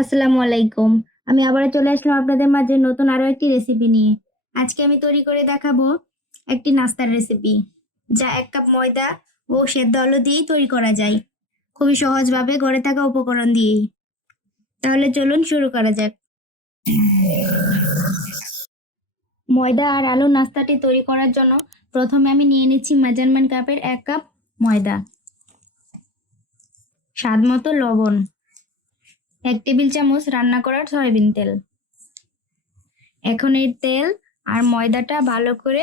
আসসালামু আলাইকুম। আমি আবারও চলে আসলাম আপনাদের মাঝে নতুন আরো একটি রেসিপি নিয়ে। আজকে আমি তৈরি করে দেখাবো একটি নাস্তার রেসিপি, যা 1 কাপ ময়দা ও সেদ্ধ আলু দিয়েই তৈরি করা যায়, খুবই সহজভাবে ঘরে থাকা উপকরণ দিয়েই। তাহলে চলুন শুরু করা যাক। ময়দা আর আলু নাস্তাটি তৈরি করার জন্য প্রথমে আমি নিয়ে নিচ্ছি মেজারমেন্ট কাপের 1 কাপ ময়দা, স্বাদ মতো লবণ, 1 টেবিল চামচ রান্না করার সয়াবিন তেল। এখন এই তেল আর ময়দাটা ভালো করে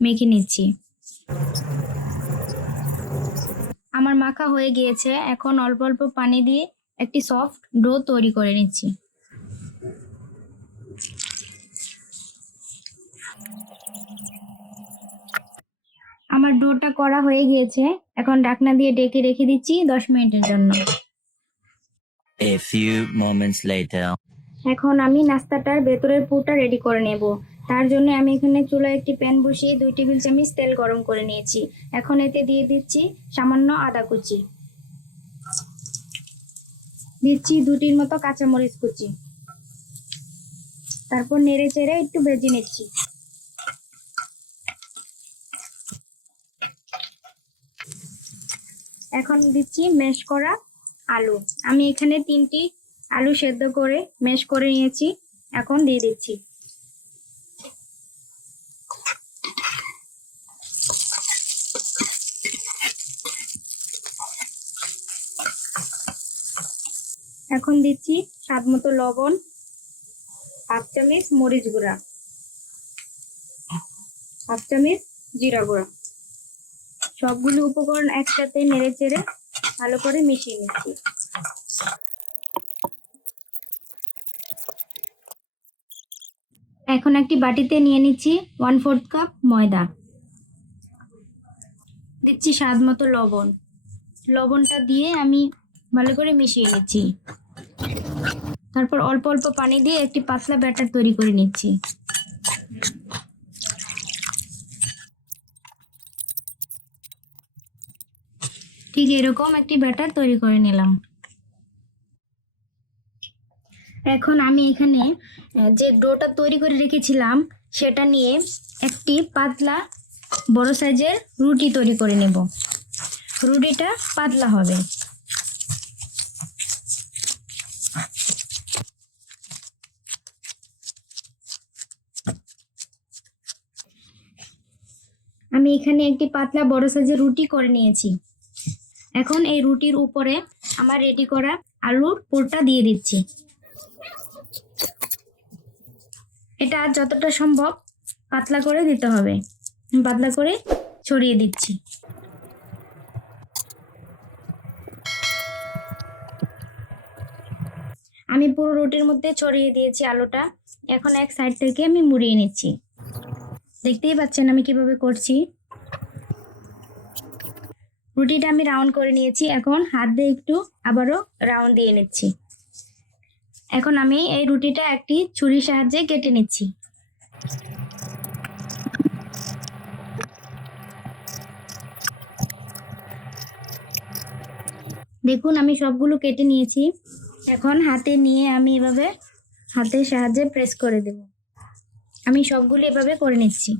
মেখে নিচ্ছি। আমার মাখা হয়ে গিয়েছে। এখন অল্প অল্প পানি দিয়ে একটি সফট ডো তৈরি করে নিচ্ছি। আমার ডোটা করা হয়ে গিয়েছে। এখন ঢাকনা দিয়ে ঢেকে রেখে দিচ্ছি 10 মিনিটের জন্য। A few moments later. এখন আমি নাস্তাটার ভেতরের পুরটা রেডি করে নেব। তার জন্য আমি এখানে চুলায় একটি প্যান বসিয়ে 2 টেবিল চামচ তেল গরম করে নিয়েছি। এখন এতে দিয়ে দিচ্ছি সামান্য আদা কুচি, দিচ্ছি 2টির মতো কাঁচামরিচ কুচি, তারপর নেড়ে চেড়ে একটু ভেজে নিচ্ছি। এখন দিচ্ছি ম্যাশ করা আলু। আমি এখানে 3টি আলু সেদ্ধ করে ম্যাশ করে নিয়েছি। এখন দিয়ে দিচ্ছি। এখন দিচ্ছি স্বাদ মতো লবণ, 1/2 চামচ মরিচ গুঁড়া, 1/2 চামচ জিরা গুঁড়া। সবগুলো উপকরণ একসাথে নেড়ে চেড়ে ভালো করে মিশিয়ে নিচ্ছি। এখন একটি বাটিতে নিয়ে নিচ্ছি 1/4 কাপ ময়দা, দিচ্ছি স্বাদ মতো লবণ। লবণটা দিয়ে আমি ভালো করে মিশিয়ে নিচ্ছি। তারপর অল্প অল্প পানি দিয়ে একটি পাতলা ব্যাটার তৈরি করে নিচ্ছি। ঠিক এরকম একটি ব্যাটার তৈরি করে নিলাম। এখন আমি এখানে যে ডোটা তৈরি করে রেখেছিলাম সেটা নিয়ে একটি পাতলা বড় সাইজের রুটি তৈরি করে নেব। রুটিটা পাতলা হবে। আমি এখানে একটি পাতলা বড় সাইজের রুটি করে নিয়েছি। এখন এই রুটির উপরে আমার রেডি করা আলুর পুরটা দিয়ে দিচ্ছি। এটা যতটা সম্ভব পাতলা করে দিতে হবে। পাতলা করে ছড়িয়ে দিচ্ছি। আমি পুরো রুটির মধ্যে ছড়িয়ে দিয়েছি আলুটা। এখন এক সাইড থেকে আমি মুড়িয়ে নিচ্ছি। দেখতেই পাচ্ছেন আমি কিভাবে করছি। রুটিটা আমি রাউন্ড করে নিয়েছি। এখন হাত দিয়ে একটু আবারও রাউন্ড দিয়ে নিচ্ছি। এখন আমি এই রুটিটা একটি ছুরির সাহায্যে কেটে নিচ্ছি। দেখুন আমি সবগুলো কেটে নিয়েছি। এখন হাতে নিয়ে আমি এভাবে হাতের সাহায্যে প্রেস করে দেব। আমি সবগুলো এভাবে করে নিচ্ছি।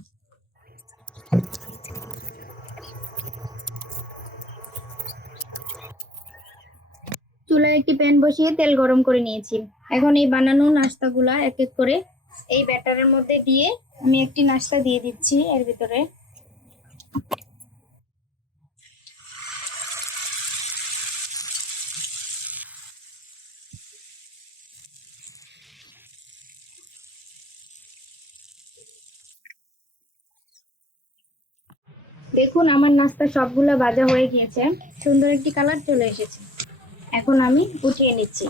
চুলায় একটি প্যান বসিয়ে তেল গরম করে নিয়েছি। এখন এই বানানো নাস্তাগুলা এক এক করে এই ব্যাটারের মধ্যে দিয়ে আমি একটি নাস্তা দিয়ে দিচ্ছি এর ভিতরে। দেখুন আমার নাস্তা সবগুলো ভাজা হয়ে গিয়েছে। সুন্দর একটি কালার চলে এসেছে। এখন আমি উঠিয়ে নিচ্ছি।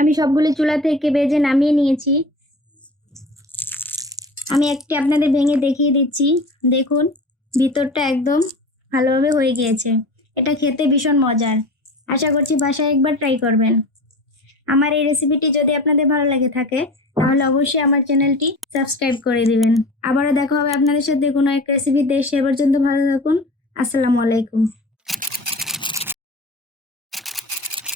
আমি সবগুলো চুলা থেকে ভেজে নামিয়ে নিয়েছি। আমি একটি আপনাদের ভেঙে দেখিয়ে দিচ্ছি। দেখুন ভিতরটা একদম ভালোভাবে হয়ে গিয়েছে। এটা খেতে ভীষণ মজার। আশা করছি বাসায় একবার ট্রাই করবেন। আমার এই রেসিপিটি যদি আপনাদের ভালো লাগে থাকে তাহলে অবশ্যই আমার চ্যানেলটি সাবস্ক্রাইব করে দিবেন। আবারও দেখা হবে আপনাদের সাথে কোনো এক রেসিপিতে। সে পর্যন্ত ভালো থাকুন। আসসালামু আলাইকুম।